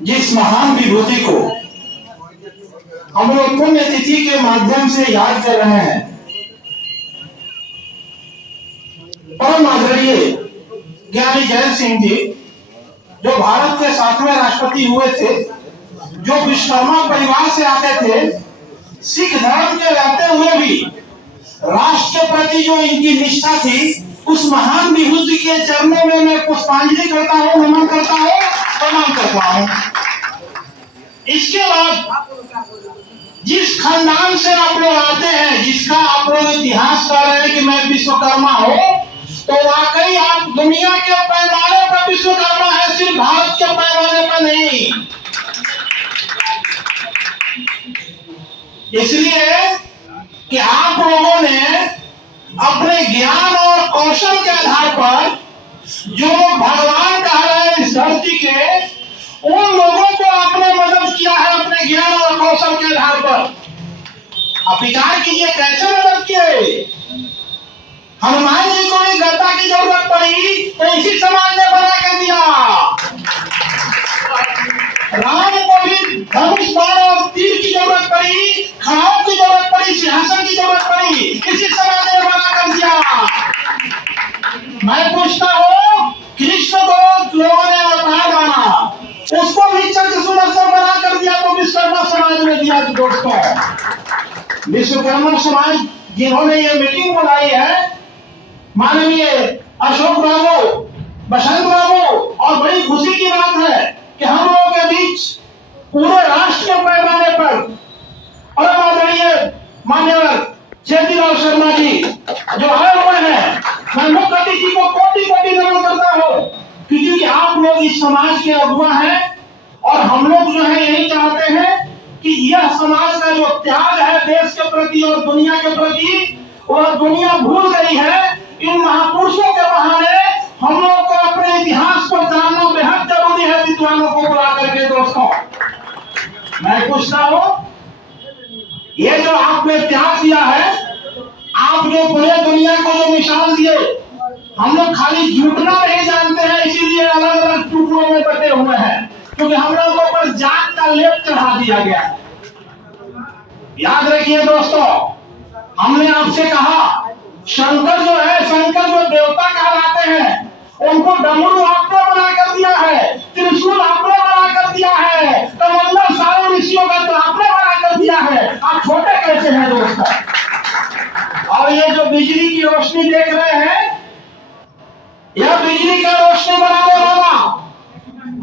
जिस महान विभूति को हम लोग पुण्यतिथि के माध्यम से याद कर रहे हैं, परम आदरणीय ज्ञानी जैल सिंह जी, जो भारत के 7वें राष्ट्रपति हुए थे, जो विश्वकर्मा परिवार से आते थे, सिख धर्म के रहते हुए भी राष्ट्र के प्रति जो इनकी निष्ठा थी, उस महान विभूति के चरणों में मैं पुष्पांजलि करता हूँ, नमन करता हूँ, प्रणाम करता हूँ। इसके बाद जिस खानदान से आप लोग आते हैं, जिसका आप लोग इतिहास कर रहे हैं कि मैं विश्वकर्मा हूँ, तो वाकई आप दुनिया के पैमाने पर विश्वकर्मा है, सिर्फ भारत के पैमाने पर नहीं। इसलिए कि आप लोगों ने अपने ज्ञान और कौशल के आधार पर जो भगवान कह रहे हैं इस धरती के, उन लोगों को आपने मदद किया है अपने ज्ञान और कौशल के आधार पर। आप विचार कीजिए कैसे मदद किए। हनुमान जी को भी गदा की जरूरत पड़ी तो इसी समाज ने बना कर दिया। राम को भी धनुष बाण और तीर की जरूरत पड़ी, खड़ाऊ की जरूरत पड़ी, सिंहासन की जरूरत पड़ी, इसी समाज ने बना कर दिया। मैं पूछता हूँ, कृष्ण को लोगों ने अवतार माना, उसको भी चक्र सुदर्शन बना कर दिया तो विश्वकर्मा समाज ने दिया। दोस्तों, विश्वकर्मा समाज जिन्होंने ये मीटिंग बुलाई है, माननीय अशोक बाबू, बसंत बाबू, और बड़ी खुशी की बात है कि हम लोगों के बीच पूरे राष्ट्र के पैमाने पर परम आदरणीय मान्यवर जयंतीलाल शर्मा जी जो आए हुए हैं, मैं मुख्य अतिथि को कोटि कोटि नमन करता हूँ, क्योंकि आप लोग इस समाज के अगुवा हैं और हम लोग जो है यही चाहते हैं कि यह समाज का जो त्याग है देश के प्रति और दुनिया के प्रति, वह दुनिया भूल गई है। इन महापुरुषों के बहाने हम लोग को अपने इतिहास को जानना बेहद जरूरी है, विद्वानों को बुला करके। दोस्तों, मैं पूछता हूँ, ये जो आपने त्याग किया है, आप जो पूरे दुनिया को जो मिसाल दिए, हम लोग खाली झूठना नहीं जानते हैं, इसीलिए अलग अलग टुकड़ों में बटे हुए हैं, क्योंकि हम लोगों पर जात का लेप चढ़ा दिया गया। याद रखिए दोस्तों, हमने आपसे कहा शंकर जो है, शंकर जो देवता कहलाते हैं, उनको डमरू आपने बना कर दिया है, त्रिशूल आपने बना कर दिया है, कमंडल सारे ऋषियों का तो आपने बना कर दिया है। आप छोटे कैसे हैं दोस्तों? और ये जो बिजली की रोशनी देख रहे हैं, यह बिजली का रोशनी बनाने वाला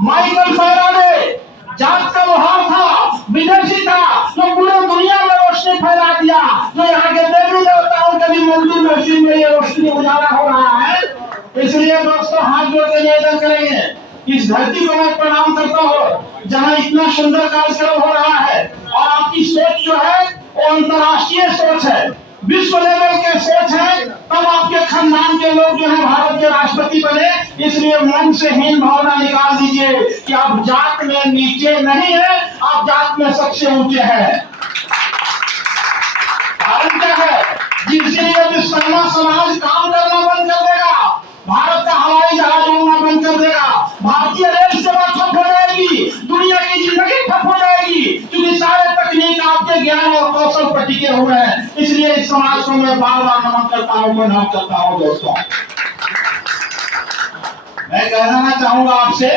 माइकल फैराडे जात का लोहार था, विदेशी था, जो पूरे दुनिया में रोशनी फैला दिया, जो यहाँ के देवी देवताओं के भी मंदिर मस्जिद में ये रोशनी उजाला हो रहा है। इसलिए दोस्तों, हाथ जोड़ के निवेदन करेंगे, इस धरती को मैं प्रणाम करता हूँ जहाँ इतना सुंदर कार्यक्रम हो रहा है, और आपकी सोच जो है वो अंतर्राष्ट्रीय सोच है, विश्व लेवल के सोच है, तब आपके खानदान के लोग जो है भारत के राष्ट्रपति बने। इसलिए मन से हीन भावना निकाल दीजिए कि आप जात में नीचे नहीं है, आप जात में सबसे ऊंचे हैं। कारण क्या है? जिससे ये विश्वकर्मा समाज काम करना बंद कर देगा, भारत का हवाई जहाज उड़ना बंद कर देगा, भारतीय रेल सेवा ठप हो जाएगी, दुनिया की जिंदगी ठप हो जाएगी, क्योंकि सारे तकनीक आपके ज्ञान और कौशल पर टिके हुए हैं। इसलिए इस समाज को मैं बार बार नमन करता हूँ, प्रणाम करता हूँ। दोस्तों, मैं कहना चाहूंगा आपसे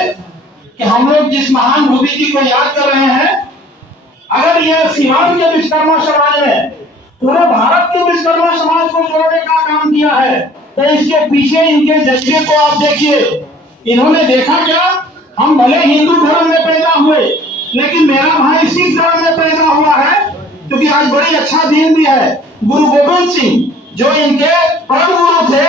कि हम लोग जिस महान विभूति को याद कर रहे हैं, अगर यह सीमांत के विश्वकर्मा समाज में पूरे भारत के विश्वकर्मा समाज को जोड़ने का काम किया है, तो इसके पीछे इनके जज्बे को आप देखिए। इन्होंने देखा क्या, हम भले हिंदू धर्म में पैदा हुए, लेकिन मेरा भाई सिख धर्म में पैदा हुआ है, क्योंकि आज बड़ी अच्छा दिन भी है। गुरु गोविंद सिंह जो इनके परम गुरु थे,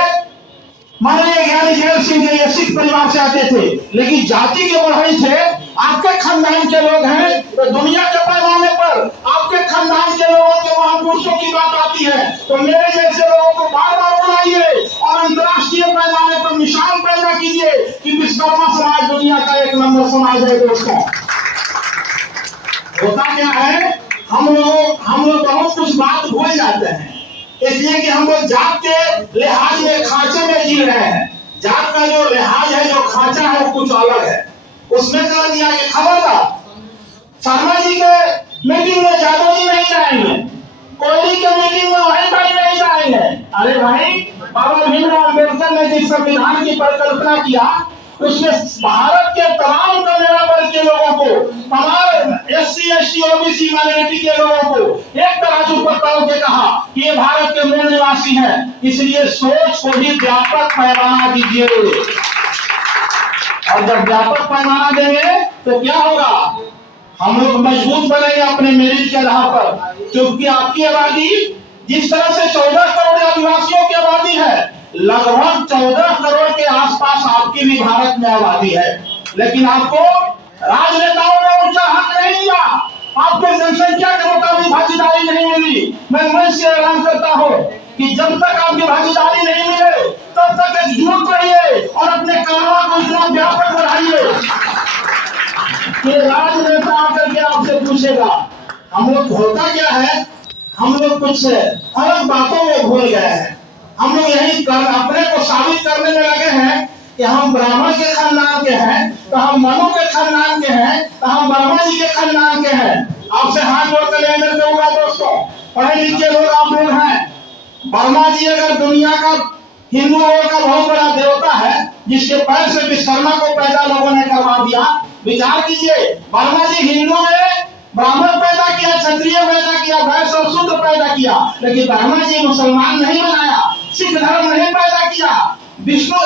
माननीय ज्ञानी जैल सिंह जी, ये सिख परिवार से आते थे, लेकिन जाति के बढ़ई थे। आपके खानदान के लोग हैं, तो दुनिया के पैमाने पर आपके खानदान के लोगों के महापुरुषों की बात आती है, तो मेरे जैसे लोगों को बार बार बुलाइए और अंतर्राष्ट्रीय पैमाने पर निशान पैदा कीजिए कि विश्वकर्मा समाज दुनिया का एक नंबर समाज है। दोस्तों, होता क्या है, हम लोग बहुत कुछ बात भूल जाते हैं, इसलिए कि हम लोग जात के लिहाज में खांचे में जी रहे हैं। जात का जो लिहाज है, जो खांचा है, वो कुछ अलग है। उसमें कहा दिया कि खबरदार शर्मा जी के मीटिंग में जादव जी नहीं जाएंगे, कोहली के मीटिंग में वही भाई नहीं जाएंगे। अरे भाई, बाबा भीमराव अम्बेडकर ने जिस संविधान की परिकल्पना किया उसमें भारत के तमाम कमेरा वर्ग के लोगों को, तमाम SC ST OBC माइनॉरिटी के लोगों को एक तराजू पर तौल के कहा कि ये भारत के मूल निवासी हैं, इसलिए सोच को भी व्यापक पैमाना दीजिए। और जब व्यापक पैमाना देंगे तो क्या होगा, हम लोग मजबूत बनेंगे अपने मेरिट के आधार पर, क्योंकि आपकी आबादी जिस तरह से 14 करोड़ आदिवासियों की आबादी है, लगभग 14 करोड़ के आसपास आपकी भी भारत में आबादी है, लेकिन आपको राजनेताओं ने ऊंचा हक नहीं दिया, आपको जनसंख्या के मुताबिक भागीदारी नहीं मिली। मैं मंच से ऐलान करता हूं कि जब तक आपकी भागीदारी नहीं मिले तब तक एकजुट रहिए और अपने कामों को इतना व्यापक बढ़ाइए कि राजनेता आकर के आपसे पूछेगा। हम लोग होता क्या है, हम लोग कुछ अलग बातों में भूल गए हैं। हम लोग यही अपने को साबित करने में लगे हैं कि हम ब्राह्मण के खानदान के हैं, तो हम मनु के खानदान के हैं, तो हम वर्मा जी के खानदान के हैं। आपसे हाथ जोड़कर निवेदन करूंगा दोस्तों, पढ़े लिखे लोग आप लोग हैं, वर्मा जी अगर दुनिया का हिंदुओं का बहुत बड़ा देवता है, जिसके पैर से विश्वकर्मा को पैदा लोगों ने करवा दिया, विचार कीजिए, वर्मा जी हिंदू ने ब्राह्मण पैदा किया, क्षत्रिय पैदा किया, वैश्य और शूद्र पैदा किया, लेकिन वर्मा जी मुसलमान नहीं बनाया, सिख धर्म नहीं पैदा किया, विष्णु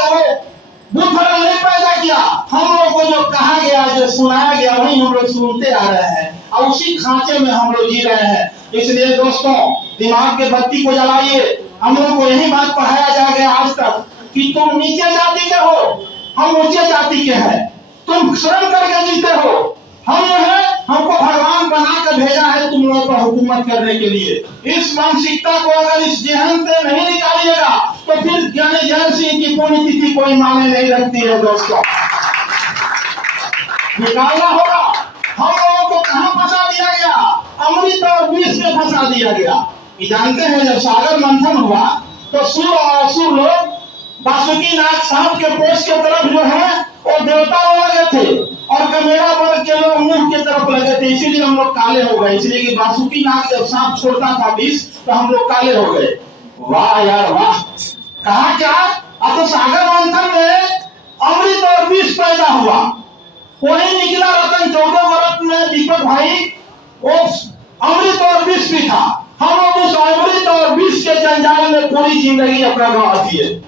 बुद्ध धर्म नहीं पैदा किया। हम लोग को जो कहा गया, जो सुनाया गया, वही हम लोग सुनते आ रहे हैं और उसी खांचे में हम लोग जी रहे हैं। इसलिए दोस्तों, दिमाग के बत्ती को जलाइए। हम लोग को यही बात पढ़ाया जा गया आज तक कि तुम नीचे जाति के हो, हम ऊंचे जाति के हैं, तुम श्रम करके जीते हो, हम है, हमको भगवान बना कर भेजा है तुम लोगों पर हुकूमत करने के लिए। इस मानसिकता को अगर इस जहन से नहीं निकालिएगा तो फिर ज्ञानी जैन सिंह की पुण्यतिथि कोई माने नहीं रखती है दोस्तों, निकालना होगा। हम लोगों को कहां फंसा दिया गया, अमृत और विष में फंसा दिया गया। जानते हैं, जब सागर मंथन हुआ तो सुर और असुर लोग बासुकी नाग सांप के पोष के तरफ जो है वो देवता लगे थे और कमेरा वर्ग के लोग मुंह के तरफ लगे थे, इसीलिए हम लोग काले हो गए। इसलिए कि बासुकी नाग जब सांप छोड़ता था विष तो हम लोग काले हो गए। वाह यार वाह, कहा क्या, अब तो सागर मंथन में अमृत और विष पैदा हुआ, वही निकला रतन 14 वर्ष में दीपक भाई, वो अमृत और विष भी था। हम लोग उस अमृत और विष के जंजाल में पूरी जिंदगी अपना गंवा दिए।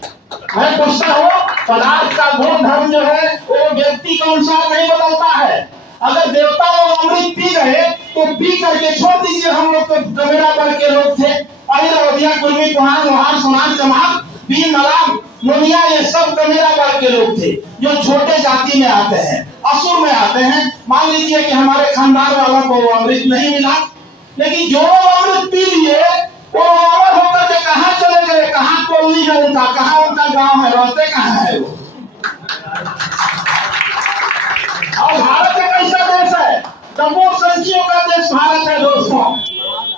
मैं पूछता हूँ, पदार्थ का गुण धर्म जो है वो व्यक्ति के अनुसार नहीं बदलता है। अगर देवता लोग अमृत पी गए तो पी करके छोड़ दीजिए। हम लोग तो कमेरा वर्ग के लोग थे, अहिरवदिया, कुर्मी, कुहान, लोहार, सोनार, चमार, बीन, मलाम, मुनिया, ये सब कमेरा वर्ग के लोग थे जो छोटे जाति में आते हैं, असुर में आते हैं। मान लीजिए कि हमारे खानदान वालों को वो अमृत नहीं मिला, लेकिन जो अमृत पी लिए वो अमर होकर के कहाँ चले गए, कहाँ कॉलोनी है उनका, कहाँ उनका गांव है, रहते कहाँ है वो। और भारत एक ऐसा देश है, बहुसंख्यकों का देश भारत है दोस्तों।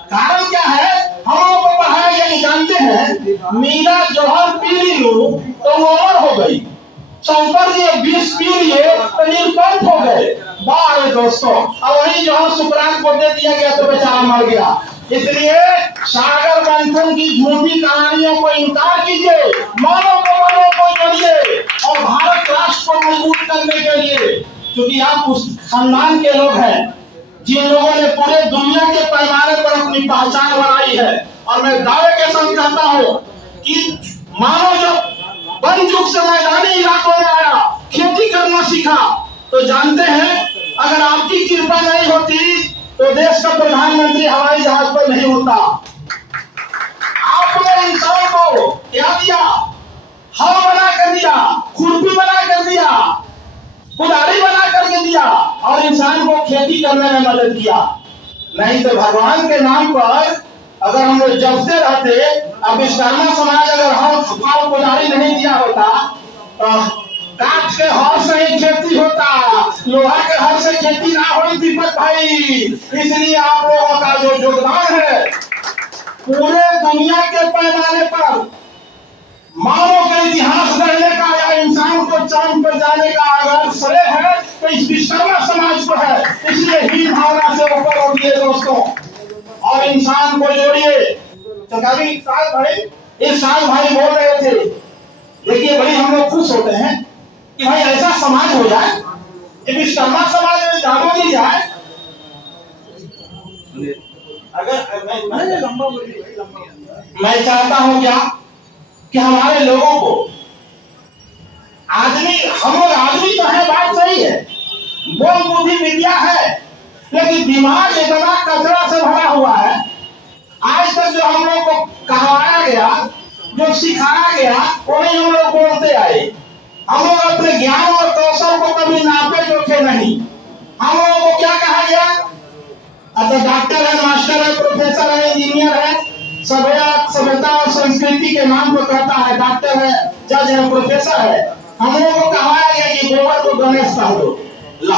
कारण क्या है, हम लोगों को पढ़ाया गया कि जानते हैं, मीरा जौहर पी ली तो वो अमर हो गई, शंकर जी विष पी लिए तो नीलकंठ हो गए। वाह दोस्तों, और वही जो है सुकरात को दे दिया गया तो बेचारा मर गया। इसलिए सागर मंथन की झूठी कहानियों को इनकार कीजिए, मनों को जोड़िए और भारत राष्ट्र को मजबूत करने के लिए, क्योंकि आप उस खानदान के लोग हैं जिन लोगों ने पूरे दुनिया के पैमाने पर अपनी पहचान बनाई है। और मैं दावे के साथ कहता हूँ कि मानो जब वन युग से मैदानी इलाकों में आया, खेती करना सीखा, तो जानते हैं अगर आपकी कृपा नहीं होती तो देश का प्रधानमंत्री हवाई जहाज पर नहीं होता। आपने इंसान को क्या दिया, हल बना कर दिया, खुरपी बना कर दिया, कुदारी बना करके दिया और इंसान को खेती करने में मदद किया। नहीं तो भगवान के नाम पर अगर हम लोग जपते रहते, अब विश्वकर्मा समाज अगर हल कुदारी नहीं दिया होता तो काठ के हर से ही खेती होता, लोहा के हर से खेती ना होती दीपक भाई। इसलिए आप लोगों का जो योगदान है पूरे दुनिया के पैमाने पर मानव के इतिहास गढ़ने का या इंसान को चांद पर जाने का आगाज श्रेय है तो इस विश्वकर्मा समाज को है। इसलिए हीन भावना से ऊपर उठिए दोस्तों और इंसान को जोड़िए। तो कभी इरशाद भाई बोल रहे थे, देखिए बड़ी हम लोग खुश होते हैं कि भाई ऐसा समाज हो जाए कि विश्वकर्मा समाज में जागो नहीं जाए। अगर मैं चाहता हूं क्या कि हमारे लोगों को आदमी, हम लोग आदमी तो है, बात सही है, बोल बुद्धि विद्या है, लेकिन दिमाग इतना कचरा से भरा हुआ है। आज तक जो हम लोग को कहवाया गया, जो सिखाया गया, वही हम लोग बोलते आए। हम लोग अपने ज्ञान और कौशल को कभी नापे जोखे नहीं। हम लोगों को क्या कहा गया? अच्छा डॉक्टर है, मास्टर है, प्रोफेसर है, इंजीनियर है, सभ्यता और संस्कृति के नाम को कहता है, डॉक्टर है, जज है, प्रोफेसर है। हम लोगों को कहा गया कि गोबर को गणेश कह दो, ला।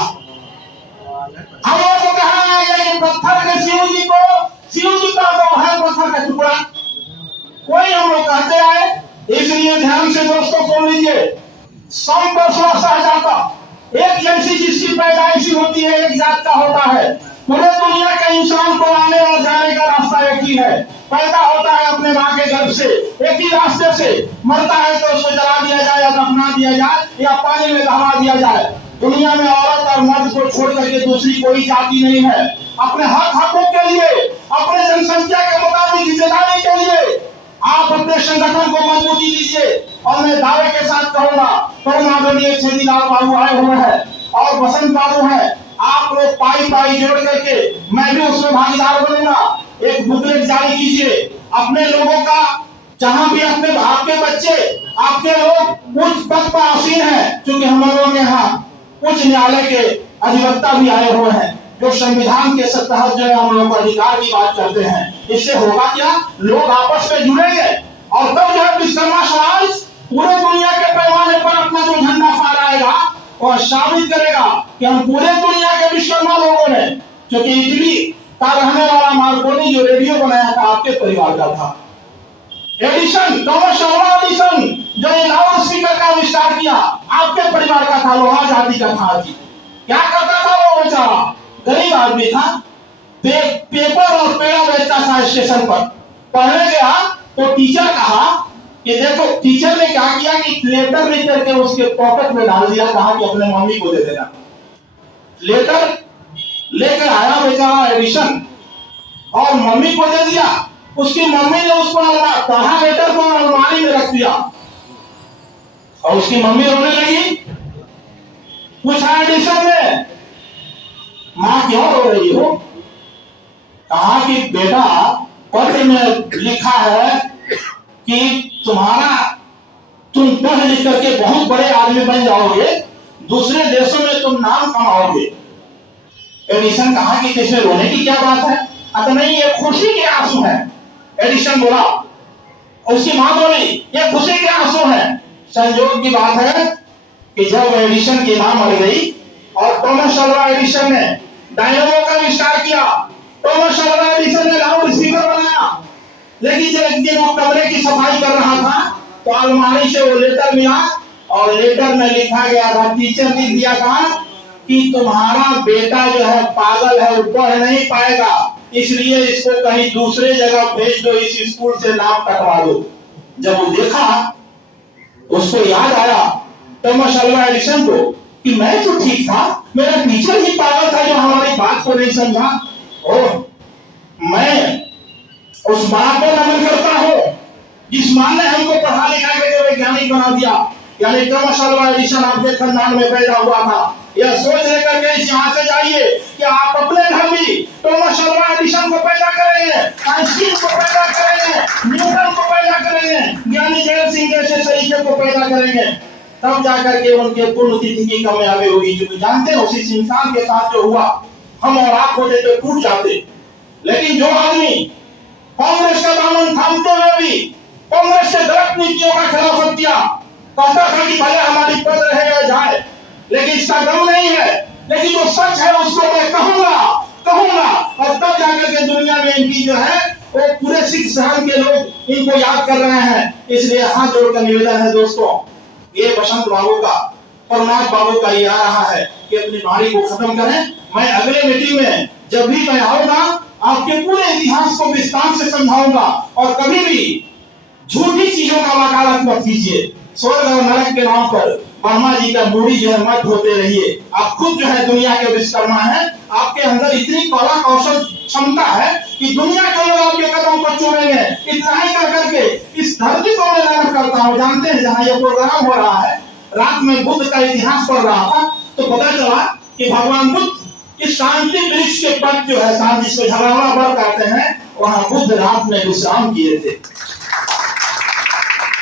हम लोगों को कहा गया कि पत्थर के शिव जी का वो है पत्थर का टुकड़ा, कोई हम लोग कहते आए। इसलिए ध्यान से दोस्तों सुन लीजिए, सम पर सौ सहजाता, एक जैसी जिसकी पैदाइश होती है एक जात का होता है। पूरे दुनिया के इंसान को आने और जाने का रास्ता एक ही है। पैदा होता है अपने माँ के गर्भ से, एक ही रास्ते से, मरता है तो उसको जला दिया जाए या दफना दिया जाए या पानी में दहा दिया जाए। दुनिया में औरत और मर्द को छोड़ करके दूसरी कोई जाति नहीं है। अपने हकों के लिए, अपने जनसंख्या के मुताबिक हिस्सेदारी के लिए आप अपने संगठन को मजबूती दीजिए। और मैं दावे के साथ कहूंगा, परम आदरणीय छेदीलाल बाबू आए हुए हैं और बसंत बाबू है, आप लोग पाई जोड़ करके मैं भी उसमें भागीदार बनूंगा। एक बुकलेट जारी कीजिए अपने लोगों का, जहां भी अपने आपके बच्चे, आपके लोग उच्च पद पर आसीन है, क्योंकि हम लोगों के यहाँ उच्च न्यायालय के अधिवक्ता भी आए हुए हैं जो संविधान के तहत जो है हम लोग अधिकार की बात करते हैं। इससे होगा क्या, लोग आपस में जुड़ेंगे और तब जो है विश्वकर्मा समाज पूरे दुनिया के पैमाने पर अपना जो झंडा फहराएगा और साबित करेगा कि हम पूरे दुनिया के विश्वकर्मा लोगों ने, क्योंकि इटली का रहने वाला मार्कोनी जो रेडियो बनाया था आपके परिवार का था। एडिसन, थॉमस अल्वा एडिसन जो लाउड स्पीकर का आविष्कार किया आपके परिवार का था, लोहा जाति का था जी। क्या करता था वो बेचारा, गरीब आदमी था, पेपर और पेड़ा बेचता था स्टेशन पर। पढ़ने गया तो टीचर कहा कि देखो, टीचर ने क्या किया कि लेटर लिख करके उसके पॉकेट में डाल दिया, कहा कि अपने मम्मी को दे देना। लेटर लेकर आया बेचारा एडिशन और मम्मी को दे दिया। उसकी मम्मी ने उसको पढ़ा लेटर को अलमारी में रख दिया और उसकी मम्मी रोने लगी। पूछा एडिशन ने, माँ क्यों रो रही हो? कहा कि बेटा पत्र में लिखा है कि तुम पढ़ लिख करके बहुत बड़े आदमी बन जाओगे, दूसरे देशों में तुम नाम कमाओगे। एडिशन कहा कि इसमें रोने की क्या बात है? अतः नहीं, ये खुशी के आंसू हैं। एडिशन बोला, उसकी मां बोली ये खुशी के आंसू हैं। संयोग की बात है कि जब एडिशन की मां मर गई और थॉमस अल्वा एडिशन ने डायनामो का आविष्कार किया, थॉमस अल्वा एडिशन ने लाउड स्पीकर बनाया, लेकिन जब एक दिन वो कमरे की सफाई कर रहा था तो अलमारी से वो लेटर मिला और लेटर में लिखा गया था, टीचर ने दिया था कि तुम्हारा बेटा जो है पागल है, वो पढ़ नहीं पाएगा, इसलिए इसको कहीं दूसरे जगह भेज दो, इस स्कूल से नाम कटवा दो। जब वो देखा उसको याद आया थॉमस अल्वा एडिसन को कि मैं तो ठीक था, मेरा टीचर ही पागल था जो हमारी बात को नहीं समझा। और मैं उस मां को नमन करता हूं जिस मां ने हमको पढ़ा लिखा के वैज्ञानिक बना दिया। यानी थॉमस अल्वा एडिसन आपके खानदान में पैदा हुआ था। यह सोच लेकर के यहाँ से जाइए कि आप अपने घर भी थॉमस अल्वा एडिसन को पैदा करेंगे, आइंस्टीन को पैदा करेंगे, न्यूटन को पैदा करेंगे, ज्ञानी जैल सिंह जैसे सरीखे को पैदा करेंगे, तब जाकर के उनके पुण्यतिथि की कामयाबी होगी। क्योंकि जानते हो उसी इंसान के साथ जो हुआ, हम और आप होते तो टूट जाते। लेकिन जो आदमी कांग्रेस का दामन थामते हुए भी कांग्रेस के गलत नीतियों का खिलाफत किया, कहता था कि भले हमारी पद रहे या जाए, लेकिन इसका गम नहीं है, लेकिन जो सच है उसको मैं कहूंगा और तब जाकर के दुनिया में इनकी जो है वो पूरे सिख सहन के लोग इनको याद कर रहे हैं। इसलिए हाथ जोड़कर निवेदन है दोस्तों, ये बसंत बाबू का प्रहलाद बाबू का ये आ रहा है कि अपनी वाणी को खत्म करें। मैं अगले मीटिंग में जब भी मैं आऊंगा आपके पूरे इतिहास को विस्तार से समझाऊंगा और कभी भी झूठी चीजों का वकालत मत कीजिए। स्वर्ग और नरक के नाम पर ब्रह्मा जी का मूड़ी जो है मत होते रहिए। आप खुद जो है दुनिया के विश्वकर्मा हैं। आपके अंदर इतनी कला कौशल क्षमता है कि दुनिया के लोग आपके कदम पर चूमेंगे। इतना ही कर करके इस धरती को मैं नमन करता हूँ। जानते हैं जहाँ ये प्रोग्राम हो रहा है, रात में बुद्ध का इतिहास पढ़ रहा था तो पता चला कि भगवान बुद्ध इस शांति वृक्ष के पद जो है शांति जिसको झगड़ा बर कहते हैं, वहां बुद्ध रात में विश्राम किए थे।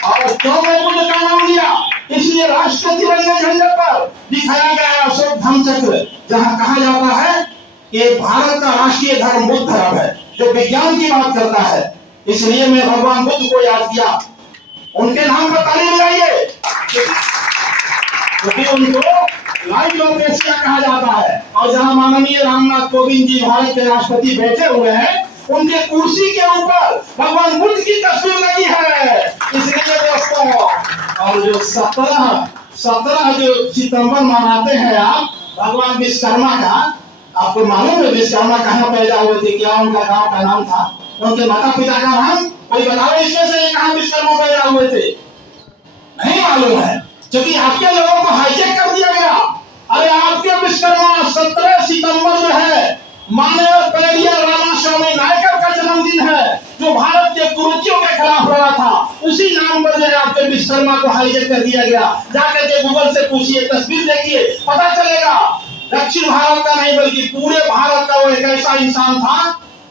और क्यों मैं बुद्ध का नाम लिया? इसलिए राष्ट्रपति बनने झंडे पर दिखाया गया अशोक धम्म चक्र, जहां कहा जाता है कि भारत का राष्ट्रीय धर्म बुद्ध धर्म है जो विज्ञान की बात करता है। इसलिए मैं भगवान बुद्ध को याद किया। उनके नाम पर ताली बजाइए, क्योंकि उनको लाइट ऑफ एशिया कहा जाता है। और जहां माननीय रामनाथ कोविंद जी भारत के राष्ट्रपति बैठे हुए हैं, उनके कुर्सी के ऊपर भगवान बुद्ध की तस्वीर लगी है। इसलिए दोस्तों, और जो 17 जो सितंबर मनाते हैं आप भगवान विश्वकर्मा का, आपको मालूम है विश्वकर्मा कहाँ पैदा हुए थे? क्या उनका गांव का नाम था? उनके माता पिता का नाम कोई बताओ इसमें से कहाँ विश्वकर्मा पैदा हुए थे? नहीं मालूम है, क्योंकि आपके लोगों को हाईटेक कर दिया गया। अरे आपके विश्वकर्मा 17 सितंबर जो है मानव पेरियर रामास्वामी नायकर का जन्मदिन है, जो भारत के कुरीतियों के खिलाफ लड़ा था। उसी नाम पर जो है आपके विश्वकर्मा को हाईजेक कर दिया गया। जाकर के गूगल से पूछिए, तस्वीर देखिए, पता चलेगा। दक्षिण भारत का नहीं बल्कि पूरे भारत का वो एक ऐसा इंसान था,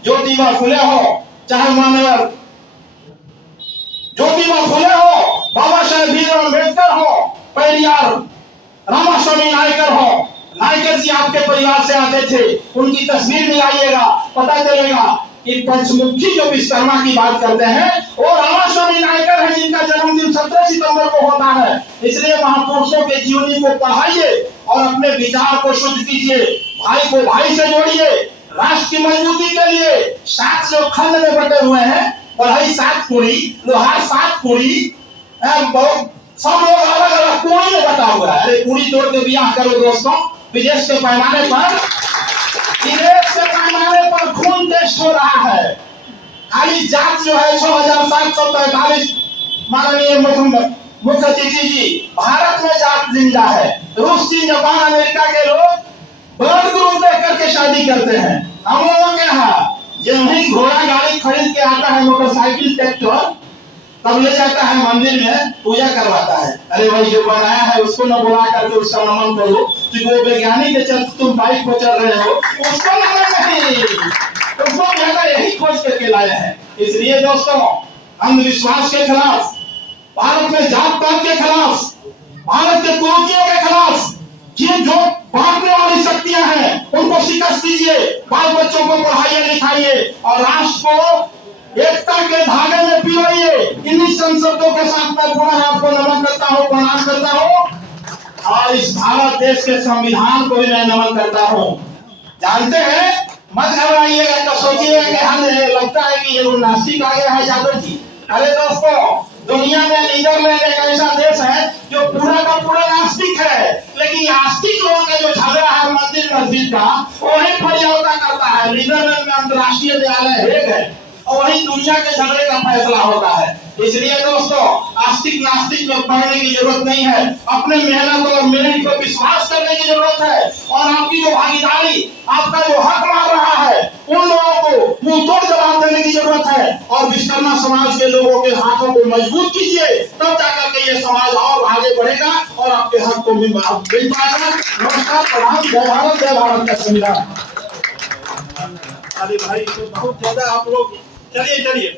ज्योतिबा फुले हो, चाहे मानव ज्योतिबा फुले हो, बाबा साहेब भीमराव अम्बेडकर हो, पेरियार रामास्वामी नायकर हो। नायकर जी आपके परिवार से आते थे, उनकी तस्वीर मिलाइएगा, पता चलेगा कि पंचमुखी जो विश्वकर्मा की बात करते हैं वो रामास्वामी नायकर है, जिनका जन्मदिन 17 सितंबर को होता है। इसलिए महापुरुषों के जीवनी को पढ़ाइए और अपने विचार को शुद्ध कीजिए। भाई को भाई से जोड़िए। राष्ट्र की मजबूती के लिए 7 जो खंड में बटे हुए हैं, पढ़ाई 7 कुड़ी, लोहार 7 कुड़ी, सब लोग अलग अलग कुड़ी में बटा हुआ है। अरे कुड़ी तोड़ के ब्याह करो दोस्तों। विदेश के पैमाने पर खून टेस्ट हो रहा है। खाली जात जो है 6743 माननीय मुख्य अतिथि जी, भारत में जात जिंदा है। रूस, चीन, जापान, अमेरिका के लोग ब्लड ग्रुप देख करके शादी करते हैं। हम लोगों के यहाँ जब ही घोड़ा गाड़ी खरीद के आता है, मोटरसाइकिल, ट्रैक्टर, तब ले जाता है मंदिर में, पूजा करवाता है। अरे भाई जो बनाया है उसको न बुला करके उसका नमन करो, कि वो वैज्ञानिक के चलते तुम बाइक पर चल रहे हो, उसको नमन नहीं, उसको ज्यादा यही खोज करके लाया है। इसलिए दोस्तों, अंधविश्वास के खिलाफ, भारत में जात पात के खिलाफ, भारत के कुरीतियों के खिलाफ ये जो बांटने वाली शक्तियां हैं उनको शिकस्त दीजिए। बाल बच्चों को पढ़ाइए लिखाइए और राष्ट्र को एकता के धागे में पिरोइए। इन्हीं शब्दों के साथ मैं पुनः आपको नमन करता हूँ, प्रणाम करता हूँ और इस भारत देश के संविधान को भी मैं नमन करता हूँ। जानते हैं, मत घबराइएगा तो सोचिएगा कि हम लगता है कि ये लोग नास्तिक आ गया है यादव जी। अरे दोस्तों, दुनिया में नीदरलैंड एक ऐसा देश है जो पूरा का पूरा नास्तिक है, लेकिन आस्तिक लोगों का जो झगड़ा है मंदिर मस्जिद का, वही फरियावता करता है। नीदरलैंड में अंतर्राष्ट्रीय न्यायालय हेग है और वही दुनिया के झगड़े का फैसला होता है। इसलिए दोस्तों, आस्तिक नास्तिक में पढ़ने की जरूरत नहीं है। अपने मेहनत और मेरिट पर विश्वास करने की जरूरत है और आपकी जो भागीदारी, आपका जो हक मांग रहा है, उन लोगों को मुंह तोड़ जवाब देने की जरूरत है। और विश्वकर्मा समाज के लोगों के हाथों को मजबूत कीजिए, तब जाकर के ये समाज और आगे बढ़ेगा और आपके हक को मिल पाएगा। नमस्कार, प्रणाम, जय भारत, जय भारत का संविधान। अरे भाई, तो बहुत ज्यादा आप लोग चलिए।